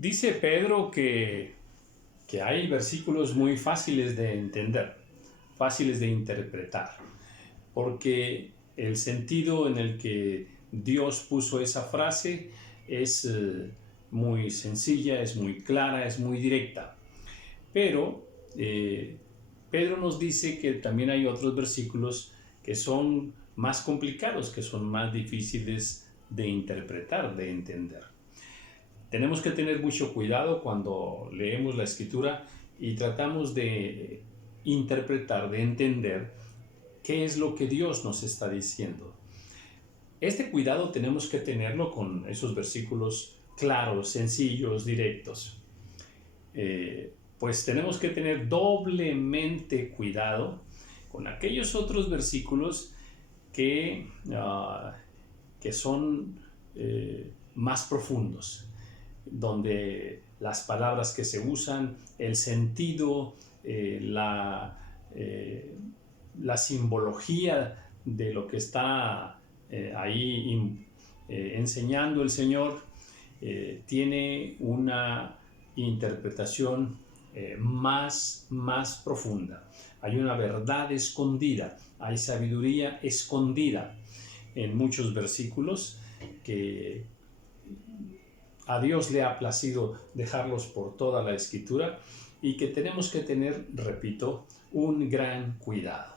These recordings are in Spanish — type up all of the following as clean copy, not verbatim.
Dice Pedro que hay versículos muy fáciles de entender, fáciles de interpretar, porque el sentido en el que Dios puso esa frase es muy sencilla, es muy clara, es muy directa. Pero Pedro nos dice que también hay otros versículos que son más complicados, que son más difíciles de interpretar, de entender. Tenemos que tener mucho cuidado cuando leemos la Escritura y tratamos de interpretar, de entender qué es lo que Dios nos está diciendo. Este cuidado tenemos que tenerlo con esos versículos claros, sencillos, directos. Pues tenemos que tener doblemente cuidado con aquellos otros versículos que son más profundos, donde las palabras que se usan, el sentido, la simbología de lo que está ahí enseñando el Señor, tiene una interpretación más profunda. Hay una verdad escondida, hay sabiduría escondida en muchos versículos que a Dios le ha placido dejarlos por toda la Escritura y que tenemos que tener, repito, un gran cuidado.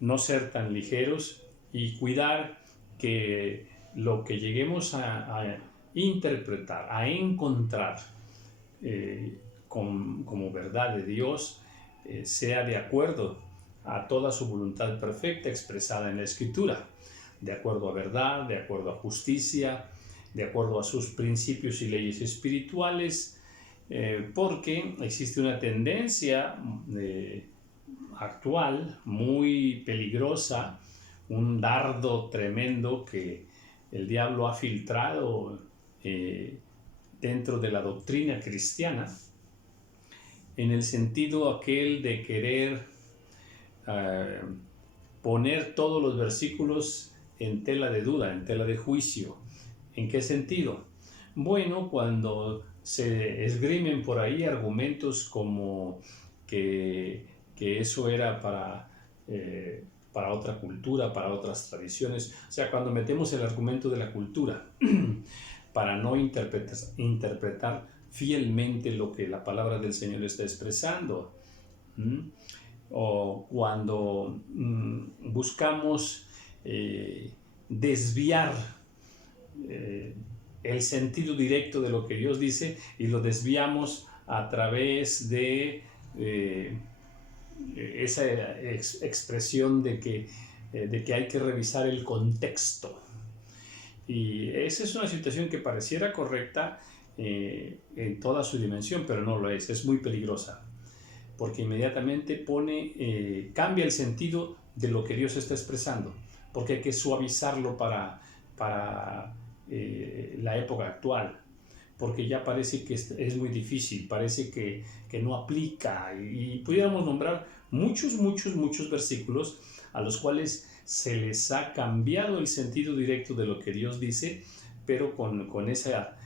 No ser tan ligeros y cuidar que lo que lleguemos a interpretar, a encontrar como verdad de Dios, sea de acuerdo a toda su voluntad perfecta expresada en la Escritura, de acuerdo a verdad, de acuerdo a justicia, de acuerdo a sus principios y leyes espirituales, porque existe una tendencia actual muy peligrosa, un dardo tremendo que el diablo ha filtrado dentro de la doctrina cristiana, en el sentido aquel de querer poner todos los versículos en tela de duda, en tela de juicio. ¿En qué sentido? Bueno, cuando se esgrimen por ahí argumentos como que eso era para otra cultura, para otras tradiciones, o sea, cuando metemos el argumento de la cultura para no interpretar fielmente lo que la palabra del Señor está expresando, o cuando buscamos desviar el sentido directo de lo que Dios dice y lo desviamos a través de esa expresión de que hay que revisar el contexto. Y esa es una situación que pareciera correcta en toda su dimensión, pero no lo es muy peligrosa, porque inmediatamente cambia el sentido de lo que Dios está expresando, porque hay que suavizarlo para la época actual, porque ya parece que es muy difícil, parece que no aplica, y pudiéramos nombrar muchos versículos a los cuales se les ha cambiado el sentido directo de lo que Dios dice, pero con esa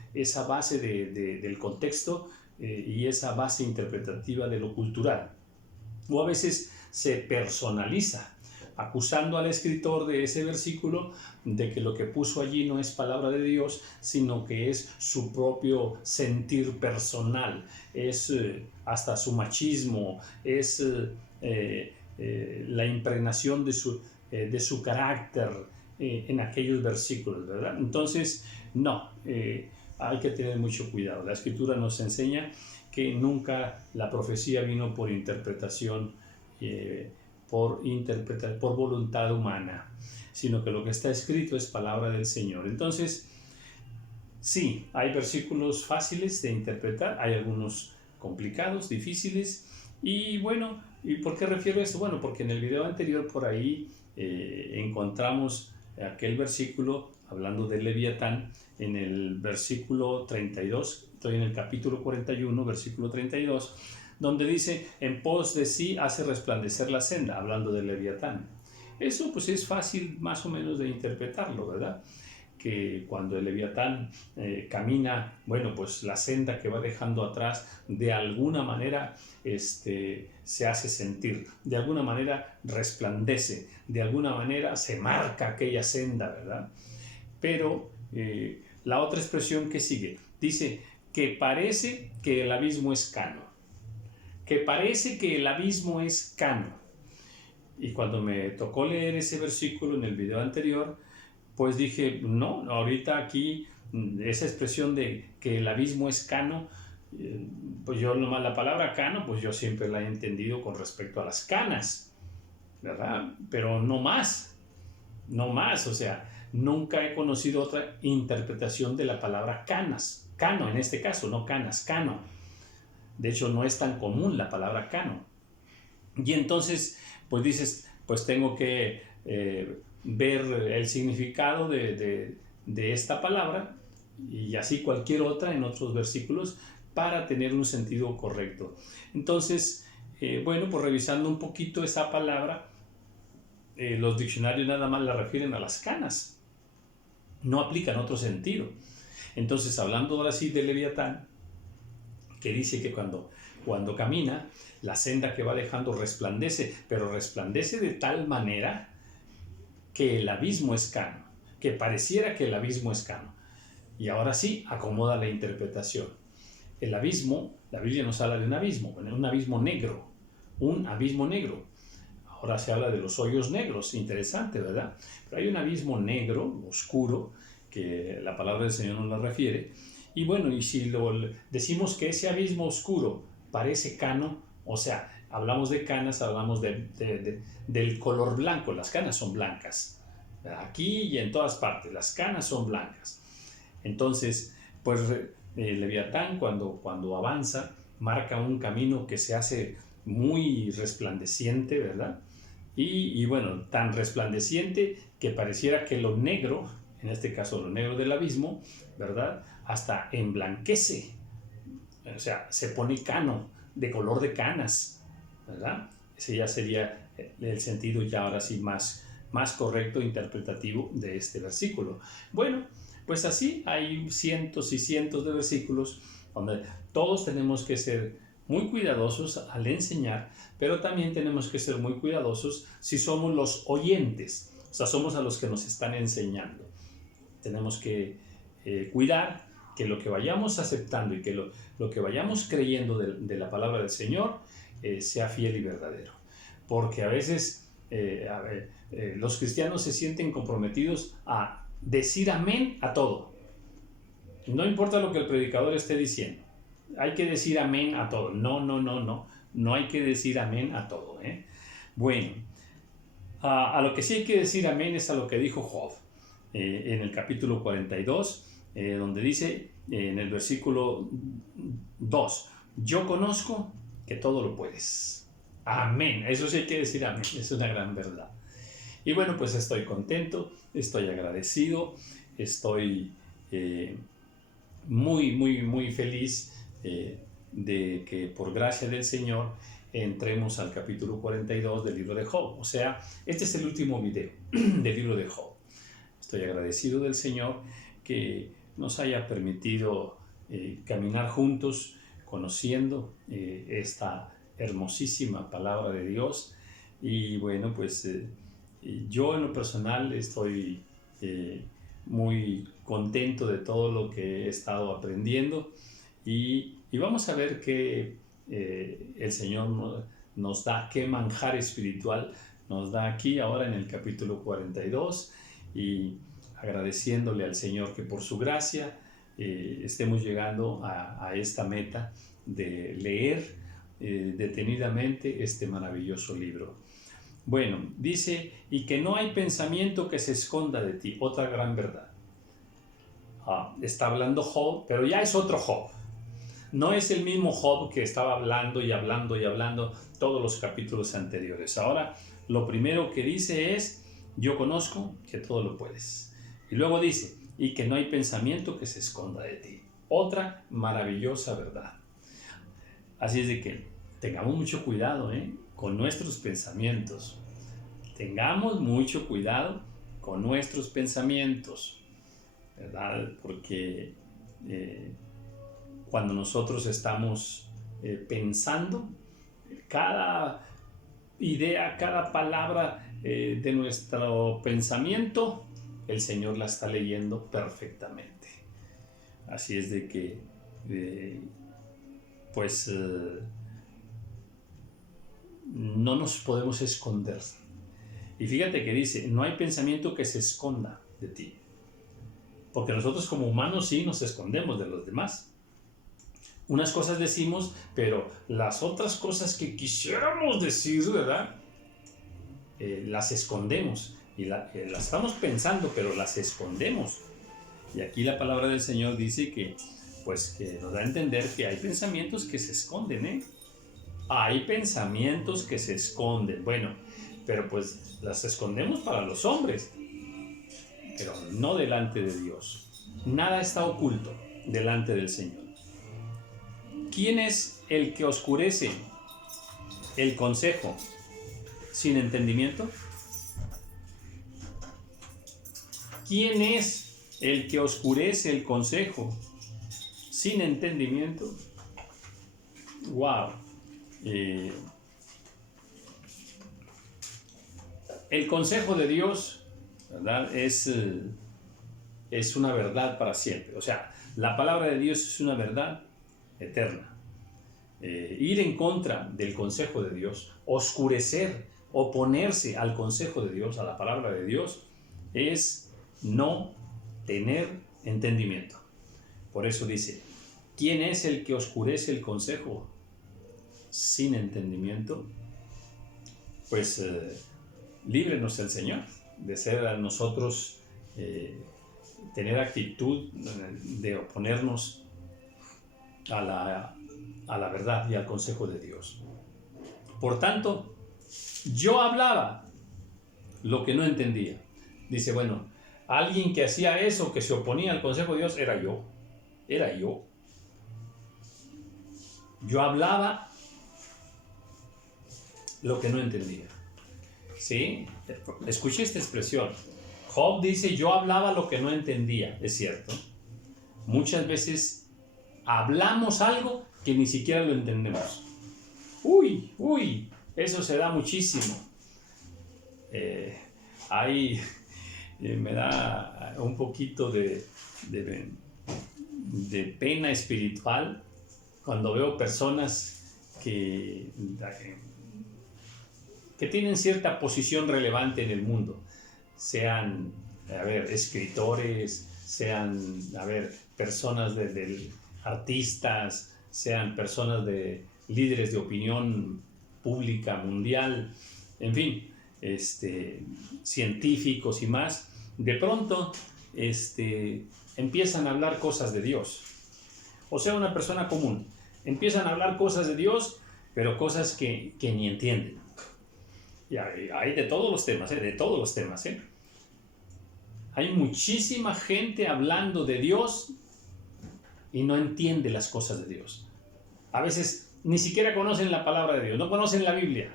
base del contexto y esa base interpretativa de lo cultural. O a veces se personaliza, acusando al escritor de ese versículo de que lo que puso allí no es palabra de Dios, sino que es su propio sentir personal, es hasta su machismo, es la impregnación de su carácter en aquellos versículos, ¿verdad? Entonces, no, hay que tener mucho cuidado. La Escritura nos enseña que nunca la profecía vino por interpretación, por voluntad humana, sino que lo que está escrito es palabra del Señor. Entonces, sí, hay versículos fáciles de interpretar, hay algunos complicados, difíciles, y bueno, ¿y por qué refiero a esto? Bueno, porque en el video anterior por ahí encontramos aquel versículo hablando del Leviatán en el versículo 32, estoy en el capítulo 41, versículo 32, donde dice, en pos de sí hace resplandecer la senda, hablando del Leviatán. Eso pues es fácil más o menos de interpretarlo, ¿verdad? que cuando el Leviatán camina, bueno, pues la senda que va dejando atrás de alguna manera se hace sentir, de alguna manera resplandece, de alguna manera se marca aquella senda, ¿verdad? Pero la otra expresión que sigue, dice que parece que el abismo es cano, que parece que el abismo es cano. Y cuando me tocó leer ese versículo en el video anterior, pues dije, no, ahorita aquí esa expresión de que el abismo es cano, pues yo nomás la palabra cano, pues yo siempre la he entendido con respecto a las canas, ¿verdad? Pero no más, o sea, nunca he conocido otra interpretación de la palabra canas, cano en este caso, no canas, cano. De hecho, no es tan común la palabra cano. Y entonces, pues dices, pues tengo que ver el significado de esta palabra y así cualquier otra en otros versículos para tener un sentido correcto. Entonces, bueno, pues revisando un poquito esa palabra, los diccionarios nada más la refieren a las canas, no aplican otro sentido. Entonces, hablando ahora sí de Leviatán, que dice que cuando camina, la senda que va dejando resplandece, pero resplandece de tal manera que el abismo es cano, que pareciera que el abismo es cano. Y ahora sí, acomoda la interpretación. El abismo, la Biblia nos habla de un abismo negro, un abismo negro. Ahora se habla de los hoyos negros, interesante, ¿verdad? Pero hay un abismo negro, oscuro, que la palabra del Señor nos la refiere. Y bueno, y si decimos que ese abismo oscuro parece cano, o sea, hablamos de canas, hablamos del color blanco, las canas son blancas. Aquí y en todas partes, las canas son blancas. Entonces, pues Leviatán cuando avanza, marca un camino que se hace muy resplandeciente, ¿verdad? Y bueno, tan resplandeciente que pareciera que lo negro, en este caso lo negro del abismo, ¿verdad? Hasta emblanquece, o sea, se pone cano, de color de canas, ¿verdad? Ese ya sería el sentido ya ahora sí más correcto, interpretativo de este versículo. Bueno, pues así hay cientos y cientos de versículos donde todos tenemos que ser muy cuidadosos al enseñar, pero también tenemos que ser muy cuidadosos si somos los oyentes, o sea, somos a los que nos están enseñando. Tenemos que cuidar que lo que vayamos aceptando y que lo que vayamos creyendo de la palabra del Señor sea fiel y verdadero. Porque a veces los cristianos se sienten comprometidos a decir amén a todo. No importa lo que el predicador esté diciendo. Hay que decir amén a todo. No hay que decir amén a todo. Bueno, a lo que sí hay que decir amén es a lo que dijo Job en el capítulo 42, donde dice en el versículo 2, yo conozco que todo lo puedes. Amén. Eso sí hay que decir amén. Es una gran verdad. Y bueno, pues estoy contento, estoy agradecido, estoy muy feliz de que por gracia del Señor entremos al capítulo 42 del libro de Job. O sea, este es el último video del libro de Job. Estoy agradecido del Señor que nos haya permitido caminar juntos conociendo esta hermosísima palabra de Dios. Y bueno, pues yo en lo personal estoy muy contento de todo lo que he estado aprendiendo y vamos a ver qué el Señor nos da, qué manjar espiritual nos da aquí ahora en el capítulo 42 y agradeciéndole al Señor que por su gracia estemos llegando a esta meta de leer detenidamente este maravilloso libro. Bueno, dice, y que no hay pensamiento que se esconda de ti, otra gran verdad. Está hablando Job, pero ya es otro Job. No es el mismo Job que estaba hablando y hablando y hablando todos los capítulos anteriores. Ahora, lo primero que dice es, yo conozco que todo lo puedes. Y luego dice, y que no hay pensamiento que se esconda de ti. Otra maravillosa verdad. Así es de que tengamos mucho cuidado con nuestros pensamientos. Tengamos mucho cuidado con nuestros pensamientos. ¿verdad? Porque cuando nosotros estamos pensando, cada idea, cada palabra de nuestro pensamiento, el Señor la está leyendo perfectamente. Así es de que, no nos podemos esconder. Y fíjate que dice, no hay pensamiento que se esconda de ti. Porque nosotros como humanos sí nos escondemos de los demás. Unas cosas decimos, pero las otras cosas que quisiéramos decir, ¿verdad? Las escondemos. Y las estamos pensando, pero las escondemos. Y aquí la palabra del Señor dice que nos da a entender que hay pensamientos que se esconden, ¿eh? Hay pensamientos que se esconden. Bueno, pero pues las escondemos para los hombres, pero no delante de Dios. Nada está oculto delante del Señor. ¿Quién es el que oscurece el consejo sin entendimiento? ¿Quién es el que oscurece el consejo sin entendimiento? ¡Wow! El consejo de Dios, ¿verdad? Es una verdad para siempre. O sea, la palabra de Dios es una verdad eterna. Ir en contra del consejo de Dios, oscurecer, oponerse al consejo de Dios, a la palabra de Dios, es no tener entendimiento. Por eso dice, ¿quién es el que oscurece el consejo sin entendimiento? Pues líbrenos el Señor de ser a nosotros, tener actitud de oponernos a la verdad y al consejo de Dios. Por tanto, yo hablaba lo que no entendía. Dice, bueno, alguien que hacía eso, que se oponía al consejo de Dios, era yo. Yo hablaba lo que no entendía. ¿Sí? Escuché esta expresión. Job dice, yo hablaba lo que no entendía. Es cierto. Muchas veces hablamos algo que ni siquiera lo entendemos. Eso se da muchísimo. Me da un poquito de pena espiritual cuando veo personas que tienen cierta posición relevante en el mundo, sean, escritores, sean, personas artistas, sean personas de líderes de opinión pública mundial, en fin, científicos y más. De pronto empiezan a hablar cosas de Dios. O sea, una persona común. Empiezan a hablar cosas de Dios, pero cosas que ni entienden. Y hay de todos los temas, de todos los temas. Hay muchísima gente hablando de Dios y no entiende las cosas de Dios. A veces ni siquiera conocen la palabra de Dios, no conocen la Biblia,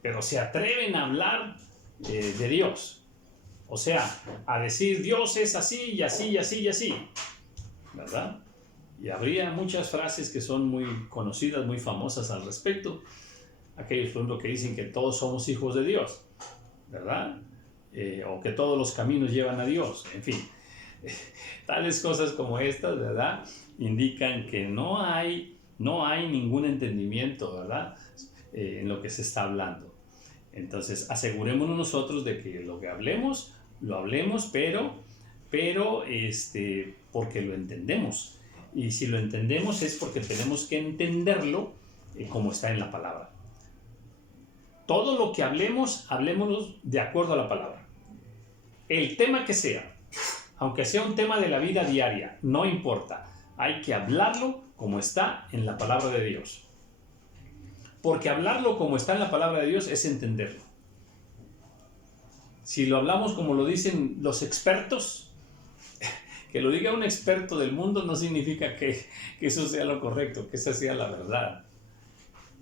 pero se atreven a hablar de Dios. O sea, a decir Dios es así y así y así y así, ¿verdad? Y habría muchas frases que son muy conocidas, muy famosas al respecto. Aquellos, por ejemplo, que dicen que todos somos hijos de Dios, ¿verdad? O que todos los caminos llevan a Dios, en fin. Tales cosas como estas, ¿verdad? Indican que no hay ningún entendimiento, ¿verdad? En lo que se está hablando. Entonces, asegurémonos nosotros de que lo que hablemos, lo hablemos, pero porque lo entendemos. Y si lo entendemos es porque tenemos que entenderlo como está en la palabra. Todo lo que hablemos, hablémonos de acuerdo a la palabra. El tema que sea, aunque sea un tema de la vida diaria, no importa. Hay que hablarlo como está en la palabra de Dios. Porque hablarlo como está en la palabra de Dios es entenderlo. Si lo hablamos como lo dicen los expertos, que lo diga un experto del mundo no significa que eso sea lo correcto, que esa sea la verdad.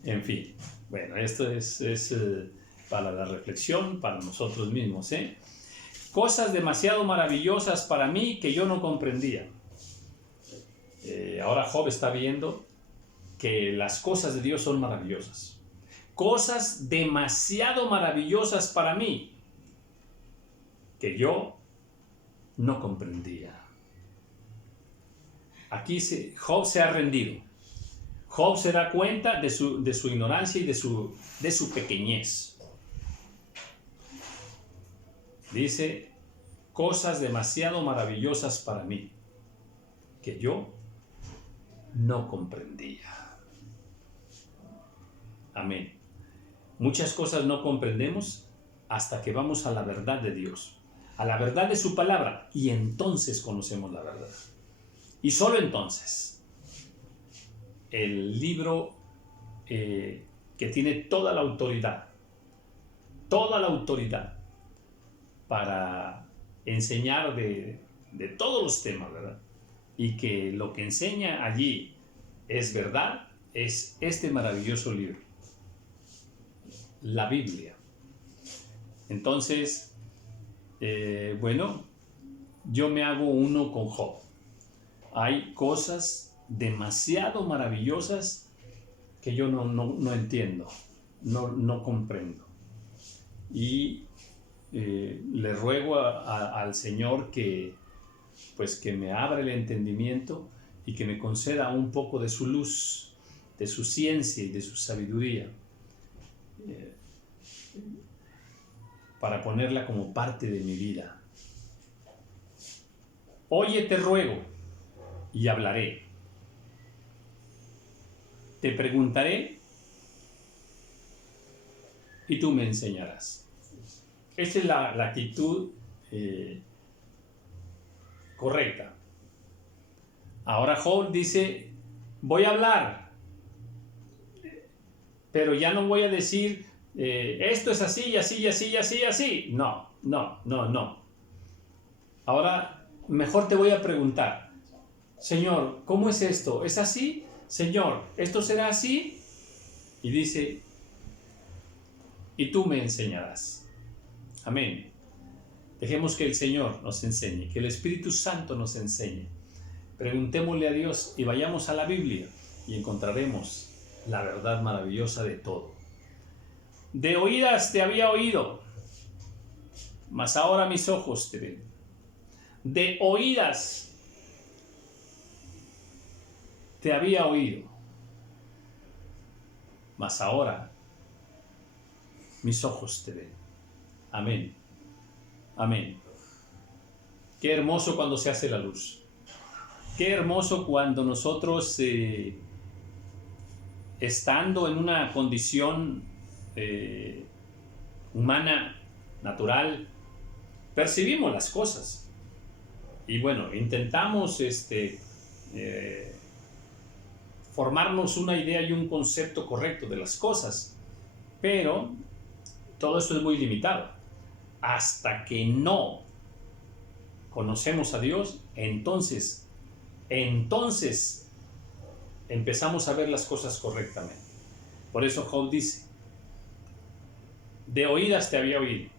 En fin, bueno, esto es para la reflexión, para nosotros mismos, cosas demasiado maravillosas para mí que yo no comprendía. Ahora Job está viendo que las cosas de Dios son maravillosas. Cosas demasiado maravillosas para mí que yo no comprendía. Aquí Job se ha rendido. Job se da cuenta de su ignorancia y de su pequeñez. Dice, cosas demasiado maravillosas para mí que yo no comprendía. Amén. Muchas cosas no comprendemos hasta que vamos a la verdad de Dios, a la verdad de su palabra, y entonces conocemos la verdad. Y solo entonces, el libro que tiene toda la autoridad para enseñar de todos los temas, ¿verdad? Y que lo que enseña allí es verdad, es este maravilloso libro, la Biblia. Entonces, bueno, yo me hago uno con Job. Hay cosas demasiado maravillosas que yo no entiendo, no comprendo. Y le ruego al Señor que me abra el entendimiento y que me conceda un poco de su luz, de su ciencia y de su sabiduría, para ponerla como parte de mi vida. Oye, te ruego, y hablaré. Te preguntaré, y tú me enseñarás. Esta es la actitud correcta. Ahora Job dice, voy a hablar, pero ya no voy a decir, esto es así, y así, y así, y así, y así. No. Ahora, mejor te voy a preguntar, Señor, ¿cómo es esto? ¿Es así? Señor, ¿esto será así? Y dice, y tú me enseñarás. Amén. Dejemos que el Señor nos enseñe, que el Espíritu Santo nos enseñe. Preguntémosle a Dios y vayamos a la Biblia y encontraremos la verdad maravillosa de todo. De oídas te había oído, mas ahora mis ojos te ven. De oídas te había oído, mas ahora mis ojos te ven. Amén. Amén. Qué hermoso cuando se hace la luz. Qué hermoso cuando nosotros, estando en una condición humana, natural, percibimos las cosas. Y bueno, intentamos formarnos una idea y un concepto correcto de las cosas. Pero todo esto es muy limitado. Hasta que no conocemos a Dios, entonces empezamos a ver las cosas correctamente. Por eso Job dice, de oídas te había oído.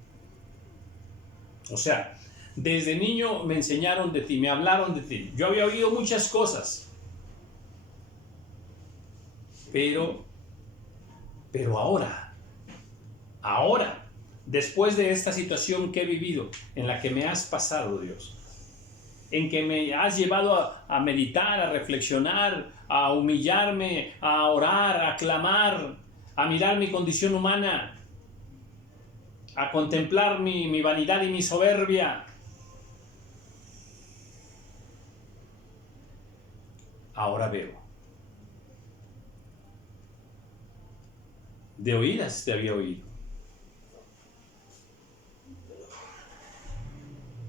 O sea, desde niño me enseñaron de ti, me hablaron de ti. Yo había oído muchas cosas. Pero ahora, después de esta situación que he vivido, en la que me has pasado, Dios, en que me has llevado a meditar, a reflexionar, a humillarme, a orar, a clamar, a mirar mi condición humana, a contemplar mi vanidad y mi soberbia. Ahora veo. De oídas te había oído,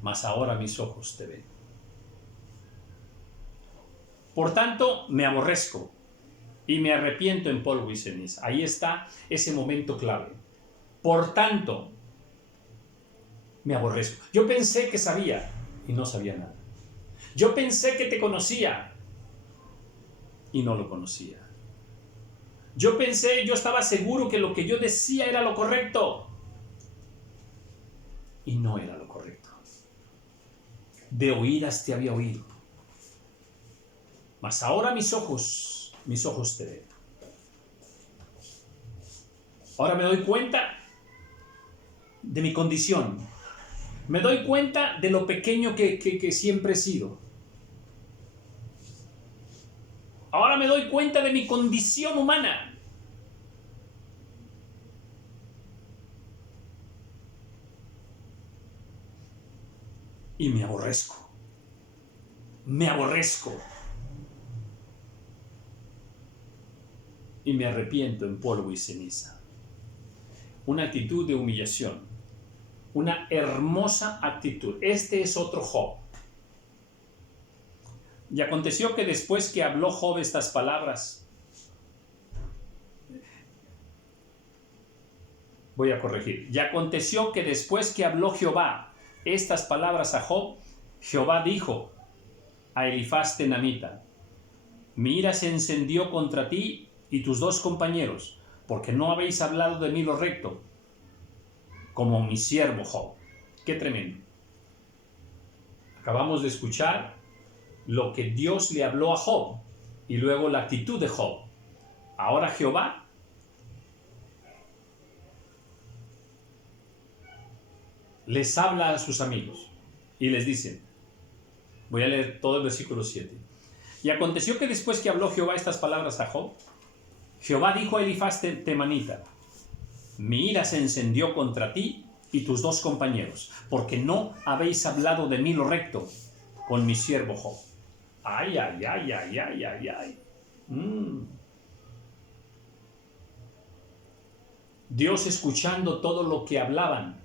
mas ahora mis ojos te ven. Por tanto, me aborrezco y me arrepiento en polvo y ceniza. Ahí está ese momento clave. Por tanto, me aborrezco. Yo pensé que sabía y no sabía nada. Yo pensé que te conocía y no lo conocía. Yo estaba seguro que lo que yo decía era lo correcto y no era lo correcto. de oídas te había oído, mas ahora mis ojos te ven. Ahora me doy cuenta de mi condición. Me doy cuenta de lo pequeño que siempre he sido. Ahora me doy cuenta de mi condición humana. Y me aborrezco. Me aborrezco. Y me arrepiento en polvo y ceniza. Una actitud de humillación. Una hermosa actitud. Este es otro Job. Y aconteció que después que habló Job estas palabras, voy a corregir. Y aconteció que después que habló Jehová estas palabras a Job, Jehová dijo a Elifaz Tenamita: mi ira se encendió contra ti y tus dos compañeros, porque no habéis hablado de mí lo recto, como mi siervo Job. Qué tremendo. Acabamos de escuchar lo que Dios le habló a Job y luego la actitud de Job. Ahora Jehová les habla a sus amigos y les dice, voy a leer todo el versículo 7. Y aconteció que después que habló Jehová estas palabras a Job, Jehová dijo a Elifaz Temanita: mi ira se encendió contra ti y tus dos compañeros, porque no habéis hablado de mí lo recto con mi siervo Job. Ay, ay, ay, ay, ay, ay, ay. Dios escuchando todo lo que hablaban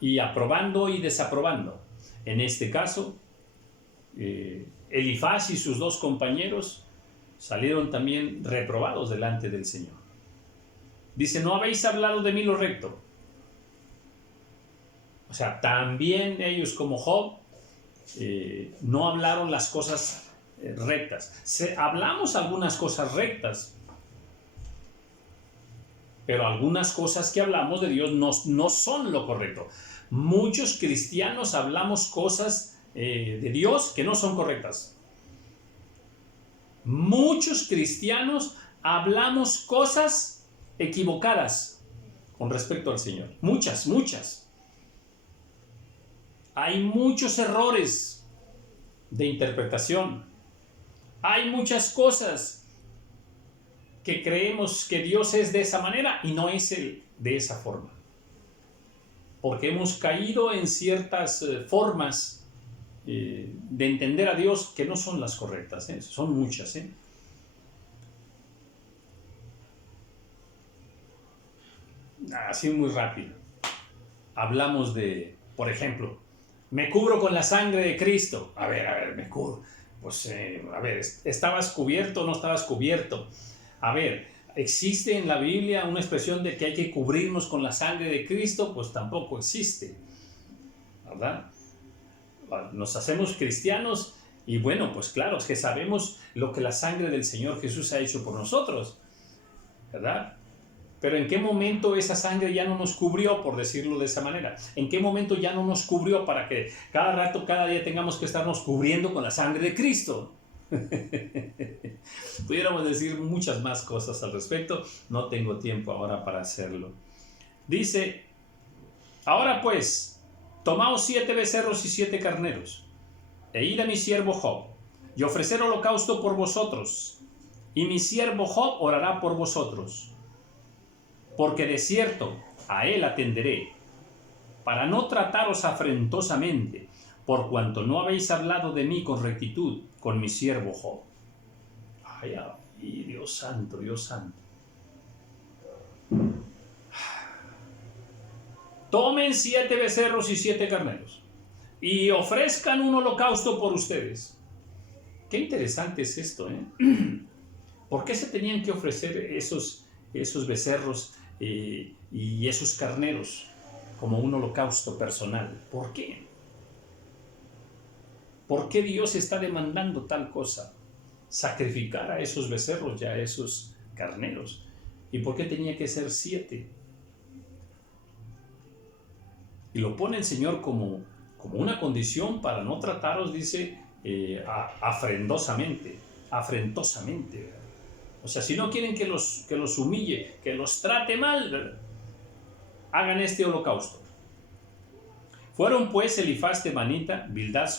y aprobando y desaprobando. En este caso, Elifaz y sus dos compañeros salieron también reprobados delante del Señor. Dice, no habéis hablado de mí lo recto. O sea, también ellos como Job no hablaron las cosas rectas. Hablamos algunas cosas rectas, pero algunas cosas que hablamos de Dios no son lo correcto. Muchos cristianos hablamos cosas de Dios que no son correctas. Muchos cristianos hablamos cosas equivocadas con respecto al Señor. Muchas. Hay muchos errores de interpretación. Hay muchas cosas que creemos que Dios es de esa manera y no es Él de esa forma. Porque hemos caído en ciertas formas de entender a Dios que no son las correctas, son muchas. Así muy rápido. Hablamos de, por ejemplo, me cubro con la sangre de Cristo. A ver, me cubro. Pues, ¿estabas cubierto o no estabas cubierto? A ver, ¿existe en la Biblia una expresión de que hay que cubrirnos con la sangre de Cristo? Pues tampoco existe, ¿verdad? Nos hacemos cristianos y bueno, pues claro, es que sabemos lo que la sangre del Señor Jesús ha hecho por nosotros, ¿verdad? Pero ¿en qué momento esa sangre ya no nos cubrió, por decirlo de esa manera? ¿En qué momento ya no nos cubrió para que cada rato, cada día tengamos que estarnos cubriendo con la sangre de Cristo? Pudiéramos decir muchas más cosas al respecto, no tengo tiempo ahora para hacerlo. Dice, ahora pues, tomaos 7 becerros y 7 carneros, e id a mi siervo Job, y ofrecer holocausto por vosotros, y mi siervo Job orará por vosotros. Porque de cierto a él atenderé, para no trataros afrentosamente, por cuanto no habéis hablado de mí con rectitud, con mi siervo Job. Ay, Dios santo, Dios santo. Tomen 7 becerros y 7 carneros, y ofrezcan un holocausto por ustedes. Qué interesante es esto, ¿eh? ¿Por qué se tenían que ofrecer esos becerros y esos carneros como un holocausto personal? ¿Por qué? ¿Por qué Dios está demandando tal cosa? Sacrificar a esos becerros y a esos carneros. ¿Y por qué tenía que ser 7? Y lo pone el Señor como como una condición para no trataros, dice, afrentosamente. O sea, si no quieren que los humille, que los trate mal, hagan este holocausto. Fueron pues Elifaz temanita, Bildad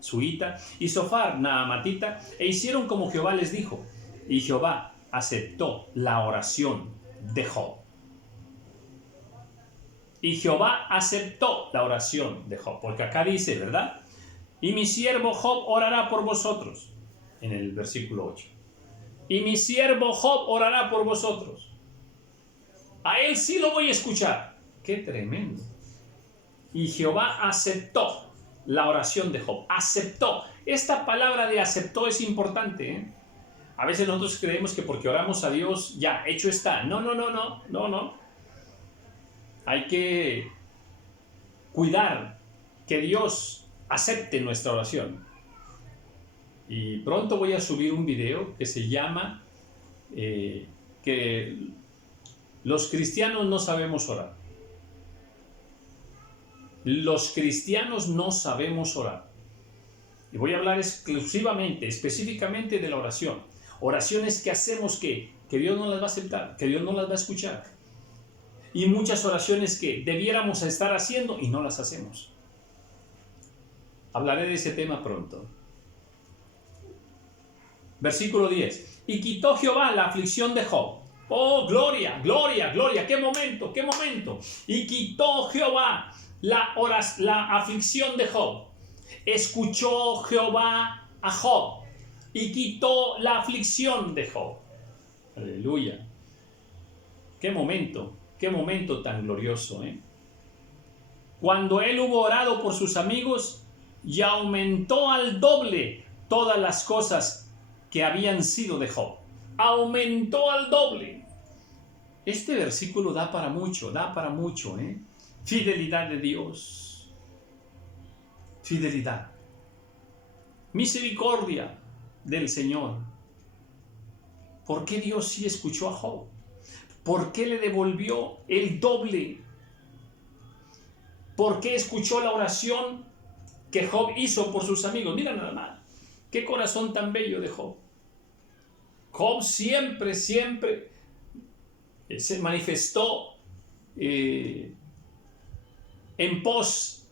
suita y Sofar naamatita, e hicieron como Jehová les dijo. Y Jehová aceptó la oración de Job. Y Jehová aceptó la oración de Job. Porque acá dice, ¿verdad? Y mi siervo Job orará por vosotros. En el versículo 8. Y mi siervo Job orará por vosotros. A él sí lo voy a escuchar. ¡Qué tremendo! Y Jehová aceptó la oración de Job. Aceptó. Esta palabra de aceptó es importante, ¿eh? A veces nosotros creemos que porque oramos a Dios, ya, hecho está. No. Hay que cuidar que Dios acepte nuestra oración. Y pronto voy a subir un video que se llama que los cristianos no sabemos orar. Los cristianos no sabemos orar. Y voy a hablar exclusivamente, específicamente de la oración. Oraciones que hacemos que Dios no las va a aceptar, que Dios no las va a escuchar. Y muchas oraciones que debiéramos estar haciendo y no las hacemos. Hablaré de ese tema pronto. Versículo 10. Y quitó Jehová la aflicción de Job. Oh, gloria, qué momento. Y quitó Jehová la aflicción de Job. Escuchó Jehová a Job y quitó la aflicción de Job. Aleluya. Qué momento tan glorioso, ¿eh? Cuando él hubo orado por sus amigos y aumentó al doble todas las cosas que habían sido de Job. Aumentó al doble. Este versículo da para mucho, ¿eh? Fidelidad de Dios. Fidelidad. Misericordia del Señor. ¿Por qué Dios sí escuchó a Job? ¿Por qué le devolvió el doble? ¿Por qué escuchó la oración que Job hizo por sus amigos? Mira nada más. Qué corazón tan bello de Job. Job siempre se manifestó en pos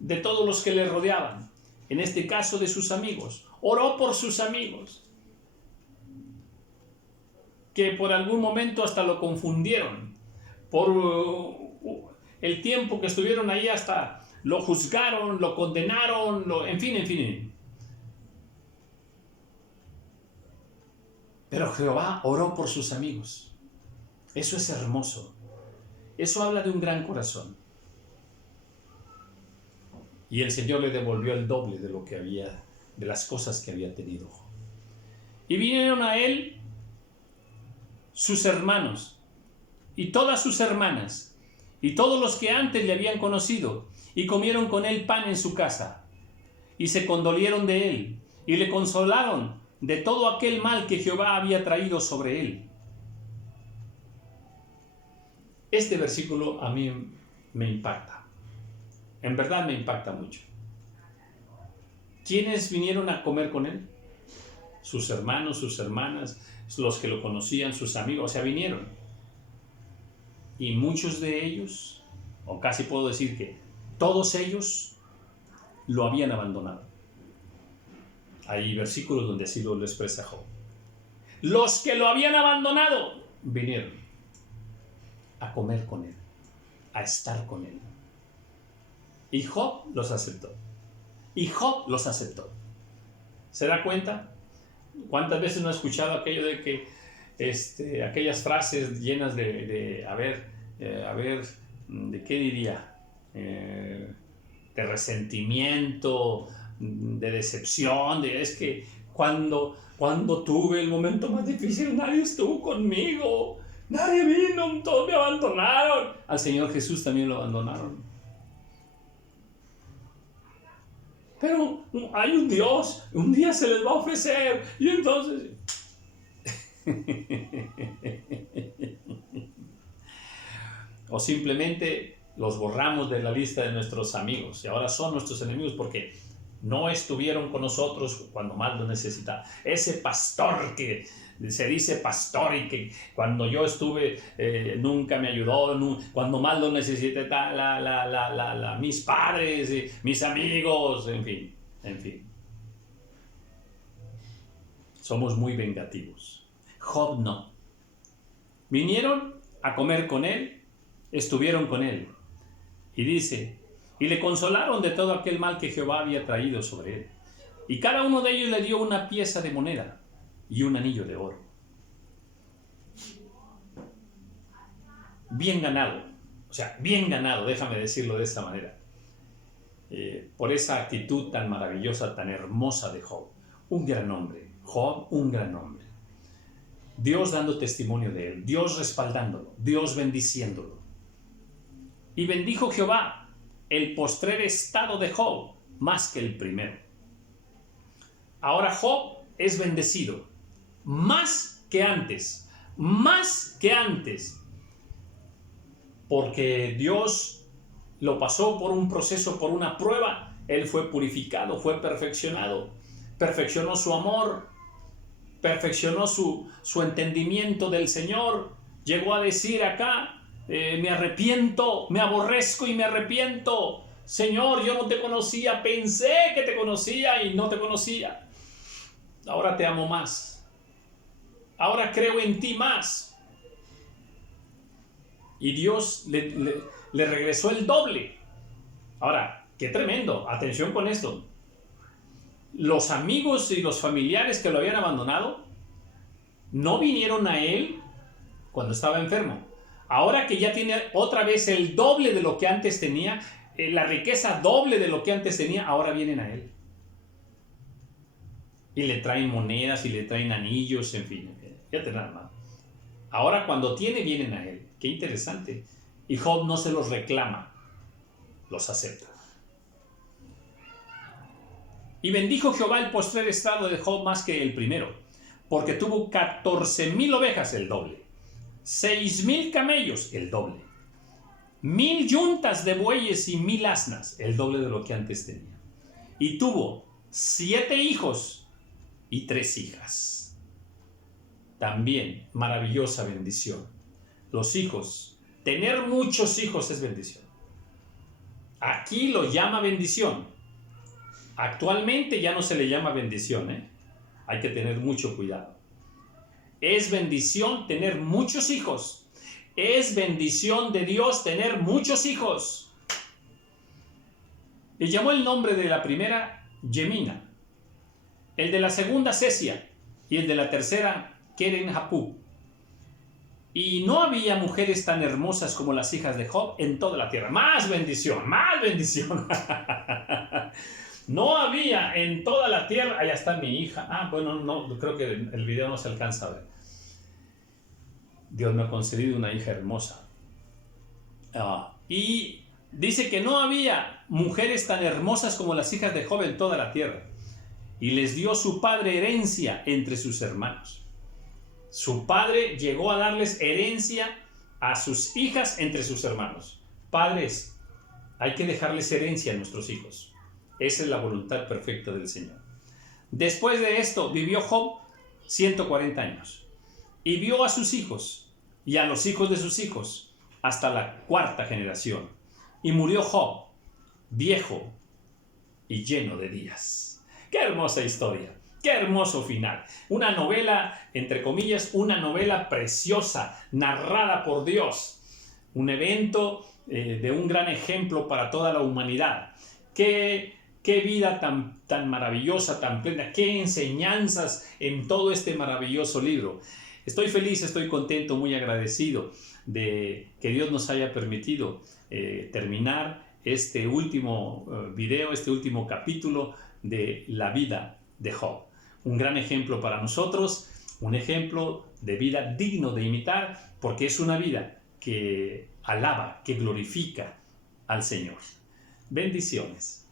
de todos los que le rodeaban. En este caso de sus amigos. Oró por sus amigos, que por algún momento hasta lo confundieron. Por el tiempo que estuvieron ahí hasta lo juzgaron, lo condenaron, en fin. Pero Jehová oró por sus amigos. Eso es hermoso. Eso habla de un gran corazón. Y el Señor le devolvió el doble de lo que había, de las cosas que había tenido. Y vinieron a él sus hermanos y todas sus hermanas y todos los que antes le habían conocido, y comieron con él pan en su casa, y se condolieron de él y le consolaron de todo aquel mal que Jehová había traído sobre él. Este versículo a mí me impacta. En verdad me impacta mucho. ¿Quiénes vinieron a comer con él? Sus hermanos, sus hermanas, los que lo conocían, sus amigos, o sea, vinieron. Y muchos de ellos, o casi puedo decir que todos ellos, lo habían abandonado. Hay versículos donde así lo expresa Job. Los que lo habían abandonado vinieron a comer con él, a estar con él. Y Job los aceptó. ¿Se da cuenta? ¿Cuántas veces no he escuchado aquello de que aquellas frases llenas de ¿de qué diría? De resentimiento, de decepción, es que cuando tuve el momento más difícil nadie estuvo conmigo, nadie vino, todos me abandonaron. Al Señor Jesús también lo abandonaron. Pero hay un Dios, un día se les va a ofrecer, y entonces... O simplemente los borramos de la lista de nuestros amigos y ahora son nuestros enemigos porque no estuvieron con nosotros cuando más lo necesitaba. Ese pastor que se dice pastor y que cuando yo estuve nunca me ayudó, cuando más lo necesité, mis padres, mis amigos, en fin. Somos muy vengativos. Job no. Vinieron a comer con él, estuvieron con él. Y dice, y le consolaron de todo aquel mal que Jehová había traído sobre él. Y cada uno de ellos le dio una pieza de moneda y un anillo de oro. Bien ganado, bien ganado, déjame decirlo de esta manera. Por esa actitud tan maravillosa, tan hermosa de Job. Un gran hombre, Job, un gran hombre. Dios dando testimonio de él, Dios respaldándolo, Dios bendiciéndolo. Y bendijo Jehová el postrer estado de Job más que el primero. Ahora Job es bendecido más que antes, porque Dios lo pasó por un proceso, por una prueba. Él fue purificado, fue perfeccionado, perfeccionó su amor, perfeccionó su entendimiento del Señor. Llegó a decir acá, me arrepiento, me aborrezco y me arrepiento. Señor, yo no te conocía, pensé que te conocía y no te conocía. Ahora te amo más. Ahora creo en ti más. Y Dios le regresó el doble. Ahora, qué tremendo. Atención con esto. Los amigos y los familiares que lo habían abandonado no vinieron a él cuando estaba enfermo. Ahora que ya tiene otra vez el doble de lo que antes tenía, la riqueza doble de lo que antes tenía, ahora vienen a él. Y le traen monedas y le traen anillos, en fin. Ya te nada más. Ahora cuando tiene, vienen a él. Qué interesante. Y Job no se los reclama, los acepta. Y bendijo Jehová el postrer estado de Job más que el primero, porque tuvo 14,000 ovejas, el doble. 6,000 camellos, el doble. 1,000 yuntas de bueyes y 1,000 asnas, el doble de lo que antes tenía. Y tuvo 7 hijos y 3 hijas. También maravillosa bendición. Los hijos, tener muchos hijos es bendición. Aquí lo llama bendición. Actualmente ya no se le llama bendición, Hay que tener mucho cuidado. Es bendición tener muchos hijos. Es bendición de Dios tener muchos hijos. Le llamó el nombre de la primera Yemina, el de la segunda Sesia y el de la tercera Keren-Hapú. Y no había mujeres tan hermosas como las hijas de Job en toda la tierra. Más bendición, más bendición. No había en toda la tierra. Allá está mi hija. Bueno, no, creo que el video no se alcanza a ver. Dios me ha concedido una hija hermosa. Y dice que no había mujeres tan hermosas como las hijas de Job en toda la tierra. Y les dio su padre herencia entre sus hermanos. Su padre llegó a darles herencia a sus hijas entre sus hermanos. Padres, hay que dejarles herencia a nuestros hijos. Esa es la voluntad perfecta del Señor. Después de esto vivió Job 140 años y vio a sus hijos y a los hijos de sus hijos hasta la 4ª generación. Y murió Job, viejo y lleno de días. ¡Qué hermosa historia! ¡Qué hermoso final! Una novela, entre comillas, una novela preciosa, narrada por Dios. Un evento de un gran ejemplo para toda la humanidad. ¡Qué vida tan maravillosa, tan plena! ¡Qué enseñanzas en todo este maravilloso libro! Estoy feliz, estoy contento, muy agradecido de que Dios nos haya permitido terminar este último video, este último capítulo de la vida de Job. Un gran ejemplo para nosotros, un ejemplo de vida digno de imitar, porque es una vida que alaba, que glorifica al Señor. Bendiciones.